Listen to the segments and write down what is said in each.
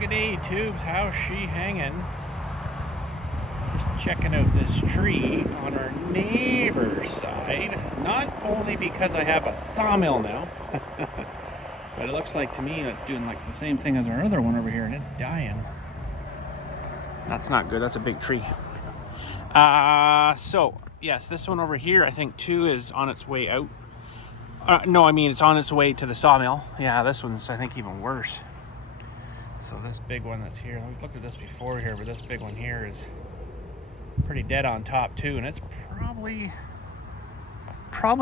G'day tubes, how's she hanging? Just checking out this tree on our neighbor's side. Not only because I have a sawmill now, but it looks like to me it's doing like the same thing as our other one over here, and it's dying. That's not good, that's a big tree. So yes, this one over here I think too is on its way out. No, I mean it's on its way to the sawmill. Yeah, this one's I think even worse. So this big one that's here, we've looked at this before here, but this big one here is pretty dead on top too, and it's probably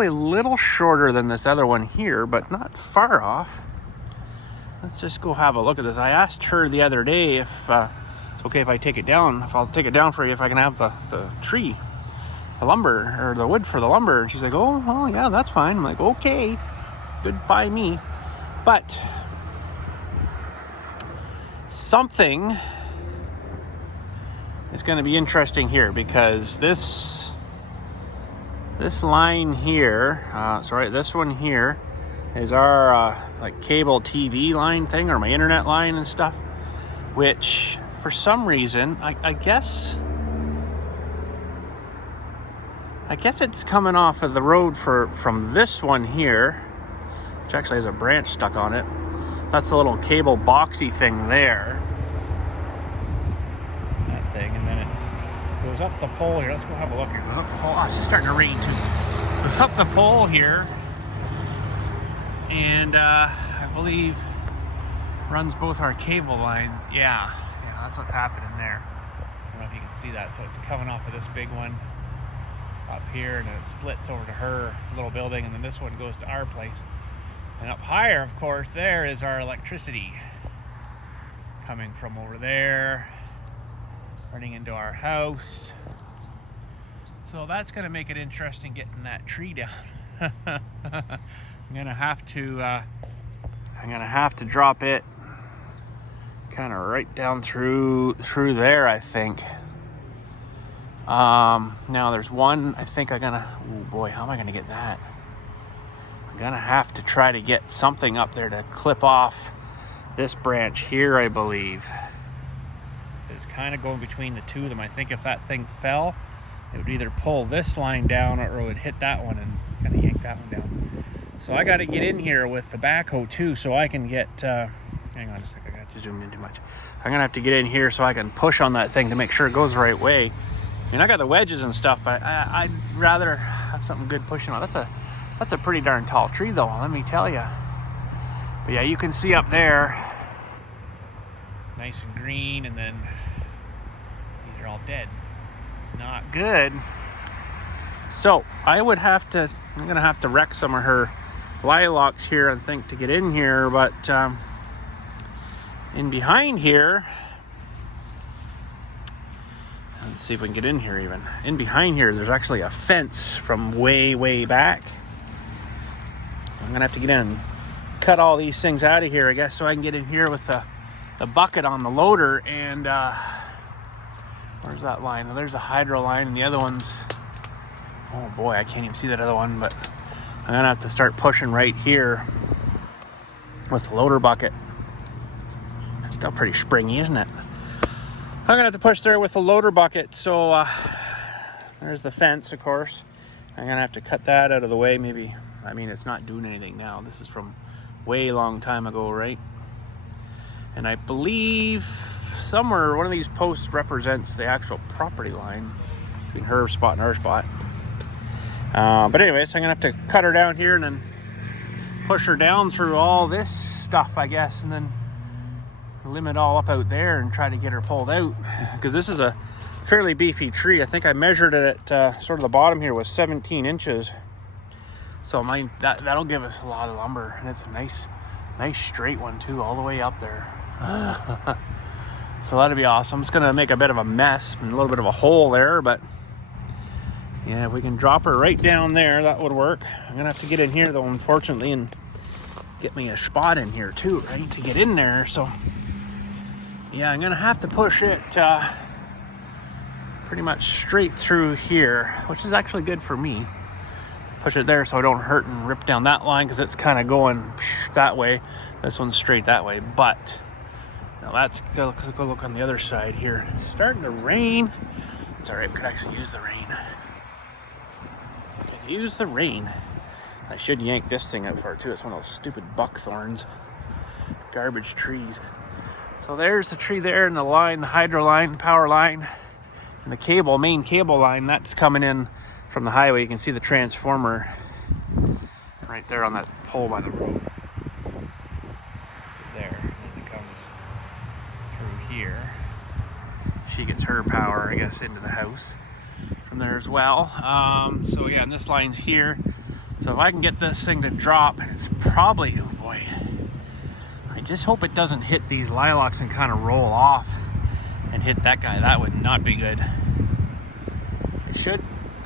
a little shorter than this other one here, but not far off. Let's just go have a look at this. I asked her the other day if it's okay if I take it down, if I'll take it down for you, if I can have the tree, the lumber, or the wood for the lumber. And she's like, oh, well, yeah, that's fine. I'm like, okay, good by me. But something is going to be interesting here, because this line here, this one here is our like cable TV line thing, or my internet line and stuff, which for some reason I guess it's coming off of the road from this one here, which actually has a branch stuck on it. That's a little cable boxy thing there. That thing, and then it goes up the pole here. Let's go have a look here. It goes up the pole. Oh, it's just starting to rain too. It goes up the pole here, and I believe runs both our cable lines. Yeah, that's what's happening there. I don't know if you can see that. So it's coming off of this big one up here, and then it splits over to her little building, and then this one goes to our place. And up higher, of course, there is our electricity coming from over there, running into our house. So that's going to make it interesting getting that tree down. I'm gonna have to drop it kind of right down through there, I think. Now there's one. I think oh boy, how am I gonna get that? Gonna have to try to get something up there to clip off this branch here, I believe. It's kind of going between the two of them. I think if that thing fell, it would either pull this line down or it would hit that one and kind of yank that one down. So I got to get in here with the backhoe too, so I can get hang on a second, I got you zoomed in too much. I'm gonna have to get in here so I can push on that thing to make sure it goes the right way. I mean, I got the wedges and stuff, but I'd rather have something good pushing on. That's a pretty darn tall tree though, let me tell you. But yeah, you can see up there, nice and green, and then these are all dead. Not good. So I'm gonna have to wreck some of her lilacs here, I think, to get in here, but in behind here, let's see if we can get in here even. In behind here, there's actually a fence from way back. I'm gonna have to get in and cut all these things out of here, I guess, so I can get in here with the bucket on the loader. And where's that line? Well, there's a hydro line, and the other one's, oh boy, I can't even see that other one, but I'm gonna have to start pushing right here with the loader bucket. It's still pretty springy, isn't it? I'm gonna have to push there with the loader bucket. So there's the fence, of course. I'm gonna have to cut that out of the way, maybe. I mean, it's not doing anything now. This is from way long time ago, right? And I believe somewhere one of these posts represents the actual property line between her spot and our spot. But anyways, I'm gonna have to cut her down here and then push her down through all this stuff, I guess, and then limb it all up out there and try to get her pulled out, because this is a fairly beefy tree. I think I measured it at sort of the bottom here was 17 inches. So that'll give us a lot of lumber, and it's a nice straight one too, all the way up there. So that'll be awesome. It's gonna make a bit of a mess and a little bit of a hole there, but yeah, if we can drop her right down there, that would work. I'm gonna have to get in here though, unfortunately, and get me a spot in here too, right, to get in there. So yeah, I'm gonna have to push it pretty much straight through here, which is actually good for me. Push it there so I don't hurt and rip down that line, because it's kind of going that way. This one's straight that way, but Now let's go look on the other side here. It's starting to rain. It's all right, we could actually use the rain. Can use the rain. I should yank this thing out for it too. It's one of those stupid buckthorns. Garbage trees. So there's the tree there, and the line, the hydro line, power line, and the cable, main cable line, that's coming in from the highway. You can see the transformer right there on that pole by the road. So there, and it comes through here. She gets her power, I guess, into the house from there as well. So yeah, and this line's here. So if I can get this thing to drop, and it's probably, oh boy, I just hope it doesn't hit these lilacs and kind of roll off and hit that guy. That would not be good. It should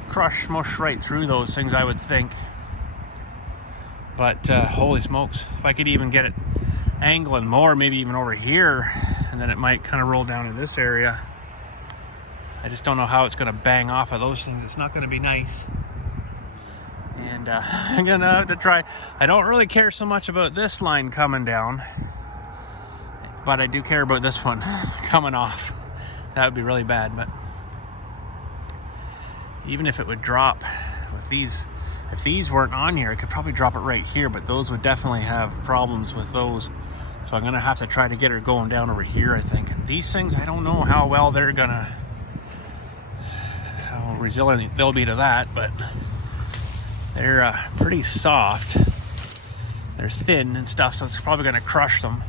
crush mush right through those things, I would think. But holy smokes, if I could even get it angling more, maybe even over here, and then it might kind of roll down in this area. I just don't know how it's going to bang off of those things. It's not going to be nice. And I'm going to have to try. I don't really care so much about this line coming down, but I do care about this one coming off. That would be really bad. But even if it would drop with these, if these weren't on here, it could probably drop it right here, but those would definitely have problems with those. So I'm going to have to try to get her going down over here, I think. And these things, I don't know how well they're going to, how resilient they'll be to that, but they're pretty soft. They're thin and stuff, so it's probably going to crush them.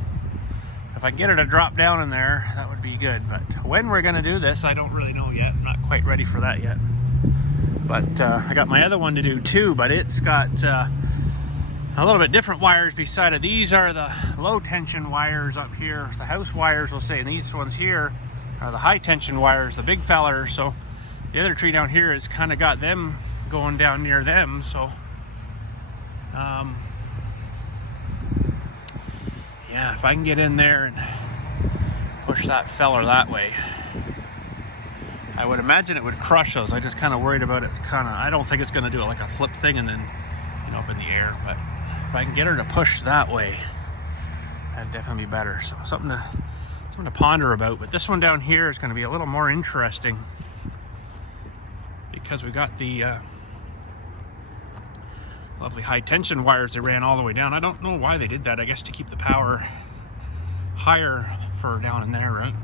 If I can get her to drop down in there, that would be good. But when we're going to do this, I don't really know yet. I'm not quite ready for that yet. But I got my other one to do too, but it's got a little bit different wires beside it. These are the low tension wires up here. The house wires, we'll say, and these ones here are the high tension wires, the big fellers. So the other tree down here has kind of got them going down near them. So yeah, if I can get in there and push that feller that way, I would imagine it would crush those. I just kind of worried about it. I don't think it's going to do it like a flip thing and then, you know, up in the air. But if I can get her to push that way, that'd definitely be better. So something to ponder about. But this one down here is going to be a little more interesting because we got the lovely high tension wires that ran all the way down. I don't know why they did that. I guess to keep the power higher for down in there, right?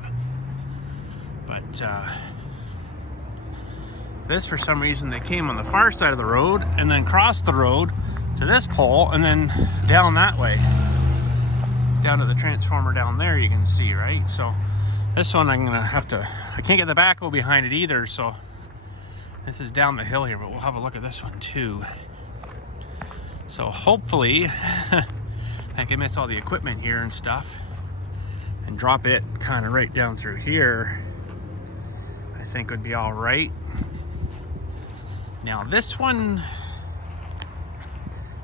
But this, for some reason, they came on the far side of the road and then crossed the road to this pole and then down that way, down to the transformer down there, you can see, right? So this one I'm gonna have to, I can't get the backhoe behind it either, so this is down the hill here, but we'll have a look at this one too. So hopefully I can miss all the equipment here and stuff and drop it kind of right down through here. I think would be all right. Now this one,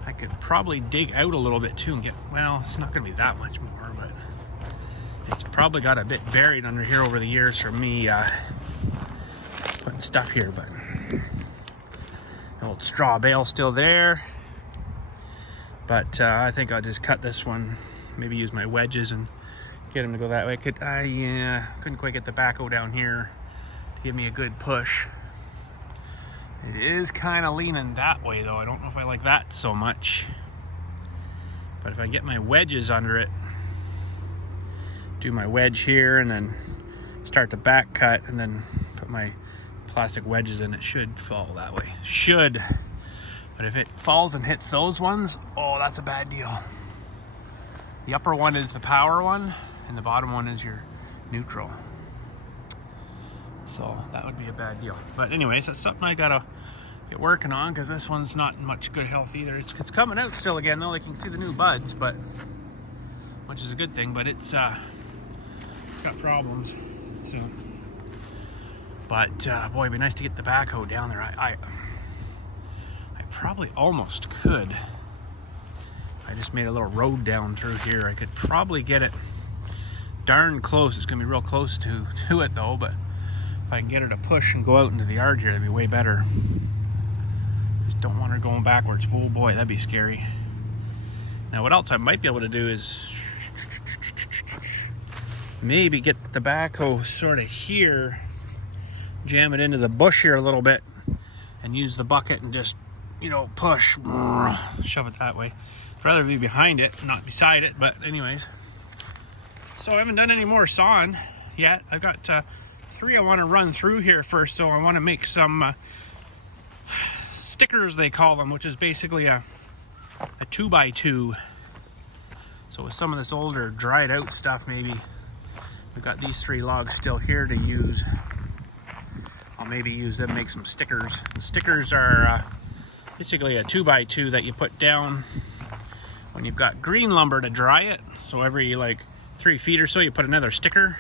I could probably dig out a little bit too and get, well, it's not gonna be that much more, but it's probably got a bit buried under here over the years from me putting stuff here. But the old straw bale still there. But I think I'll just cut this one, maybe use my wedges and get him to go that way. Couldn't quite get the backhoe down here to give me a good push. It is kind of leaning that way though. I don't know if I like that so much. But if I get my wedges under it, do my wedge here and then start the back cut and then put my plastic wedges in, it should fall that way. Should. But if it falls and hits those ones, oh, that's a bad deal. The upper one is the power one, and the bottom one is your neutral. So that would be a bad deal. But anyways, that's something I gotta get working on because this one's not in much good health either. It's coming out still again though. I can see the new buds, but which is a good thing. But it's got problems. So, but boy, it'd be nice to get the backhoe down there. I probably almost could. I just made a little road down through here. I could probably get it darn close. It's gonna be real close to it though, but if I can get her to push and go out into the yard here, that'd be way better. Just don't want her going backwards. Oh boy, that'd be scary. Now what else I might be able to do is maybe get the backhoe sort of here, jam it into the bush here a little bit, and use the bucket and just, you know, push, shove it that way. I'd rather be behind it, not beside it, but anyways. So I haven't done any more sawing yet. I've got 3 I want to run through here first. So I want to make some stickers, they call them, which is basically a 2x2. So with some of this older dried out stuff, maybe we've got these 3 logs still here to use. I'll maybe use them, make some stickers. The stickers are basically a 2x2 that you put down when you've got green lumber to dry it. So every like 3 feet or so you put another sticker,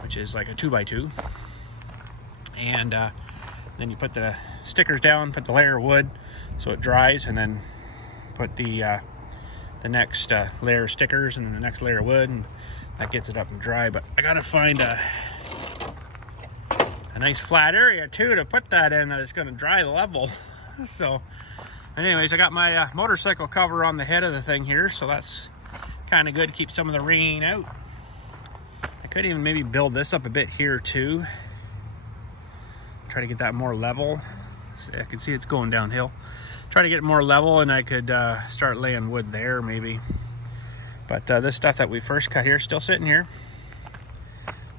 which is like a 2x2. And then you put the stickers down, put the layer of wood so it dries, and then put the next layer of stickers and then the next layer of wood, and that gets it up and dry. But I gotta find a nice flat area too to put that in that is gonna dry level. So anyways, I got my motorcycle cover on the head of the thing here, so that's kind of good to keep some of the rain out. I could even maybe build this up a bit here too. Try to get that more level. I can see it's going downhill. Try to get it more level, and I could start laying wood there maybe. But this stuff that we first cut here is still sitting here.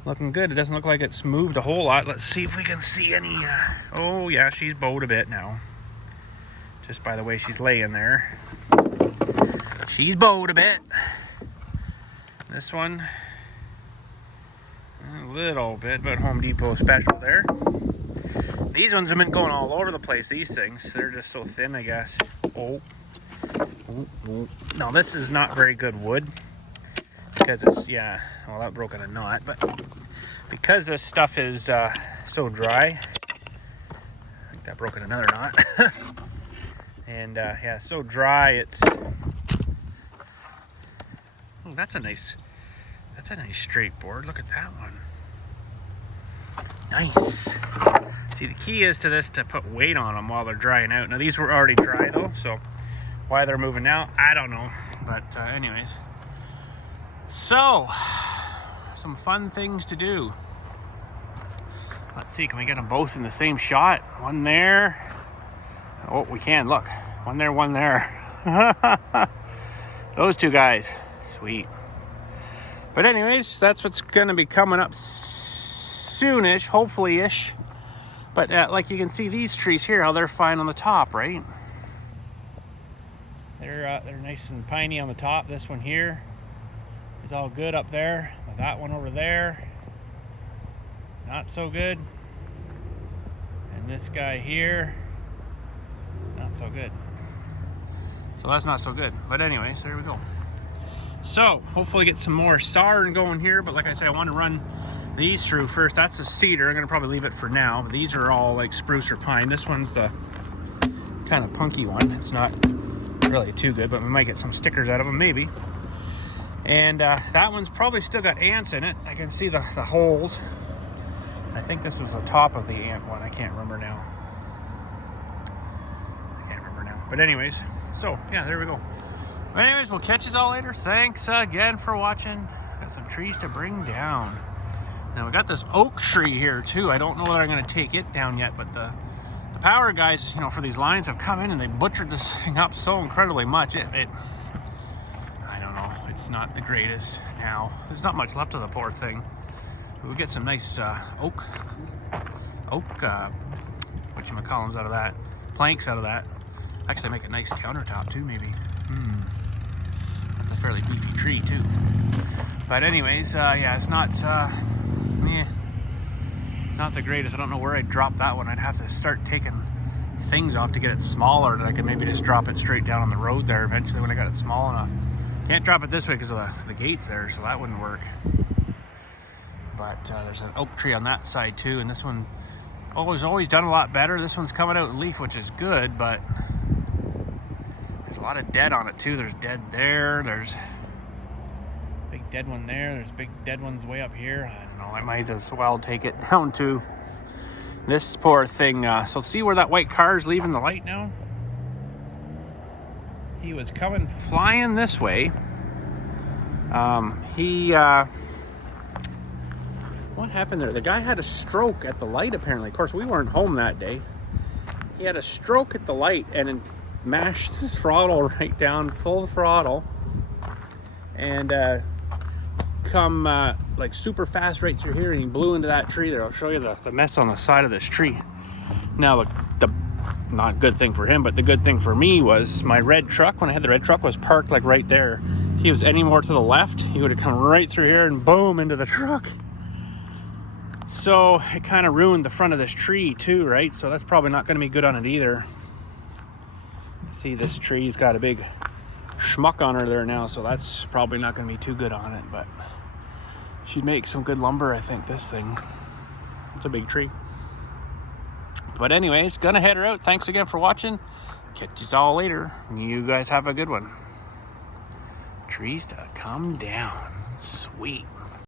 Looking good. It doesn't look like it's moved a whole lot. Let's see if we can see any... oh yeah, she's bowed a bit now. Just by the way she's laying there. She's bowed a bit. This one, a little bit, but Home Depot special there. These ones have been going all over the place, these things. They're just so thin, I guess. Oh. Now, this is not very good wood. Because it's, yeah, well, that broke in a knot. But because this stuff is so dry, I think that broke in another knot. And, yeah, so dry, it's... Oh, that's a nice straight board. Look at that one. Nice. See, the key is to this to put weight on them while they're drying out. Now, these were already dry, though, so why they're moving now, I don't know. But anyways, so some fun things to do. Let's see, can we get them both in the same shot? One there. Oh, we can, look. One there, one there. Those 2 guys. Sweet. But anyways, that's what's going to be coming up soonish, hopefully-ish. But like you can see these trees here, how they're fine on the top, right? They're nice and piney on the top. This one here is all good up there. That one over there, not so good. And this guy here, not so good. So that's not so good. But anyways, there we go. So hopefully get some more sawing going here. But like I said, I want to run these through first. That's a cedar. I'm going to probably leave it for now. But these are all like spruce or pine. This one's the kind of punky one. It's not really too good, but we might get some stickers out of them maybe. And that one's probably still got ants in it. I can see the holes. I think this was the top of the ant one. I can't remember now. But anyways, so yeah, there we go. But anyways, we'll catch you all later. Thanks again for watching. Got some trees to bring down. Now we got this oak tree here too. I don't know whether I'm going to take it down yet, but the power guys, you know, for these lines have come in and they butchered this thing up so incredibly much. I don't know. It's not the greatest now. There's not much left of the poor thing. We'll get some nice oak, whatchamacallums out of that, planks out of that. Actually make a nice countertop too, maybe. That's a fairly beefy tree too. But anyways, yeah, it's not the greatest. I don't know where I'd drop that one. I'd have to start taking things off to get it smaller, that I could maybe just drop it straight down on the road there eventually when I got it small enough. Can't drop it this way because of the gates there, so that wouldn't work. But there's an oak tree on that side too, and this one always done a lot better. This one's coming out in leaf, which is good, but there's a lot of dead on it too. There's dead there. There's a big dead one there. There's big dead ones way up here. I don't know. I might as well take it down to this poor thing. So see where that white car is leaving the light now? He was coming flying this way. He What happened there? The guy had a stroke at the light, apparently. Of course, we weren't home that day. He had a stroke at the light and it mashed the throttle right down, full throttle. And come like super fast right through here, and he blew into that tree there. I'll show you the mess on the side of this tree. Now, the not good thing for him, but the good thing for me was my red truck, when I had the red truck, was parked like right there. He was any more to the left, he would have come right through here and boom into the truck. So it kind of ruined the front of this tree too, right? So that's probably not going to be good on it either. See, this tree's got a big schmuck on her there now, so that's probably not going to be too good on it, but she'd make some good lumber, I think, this thing. It's a big tree. But anyways, gonna head her out. Thanks again for watching. Catch you all later. You guys have a good one. Trees to come down. Sweet.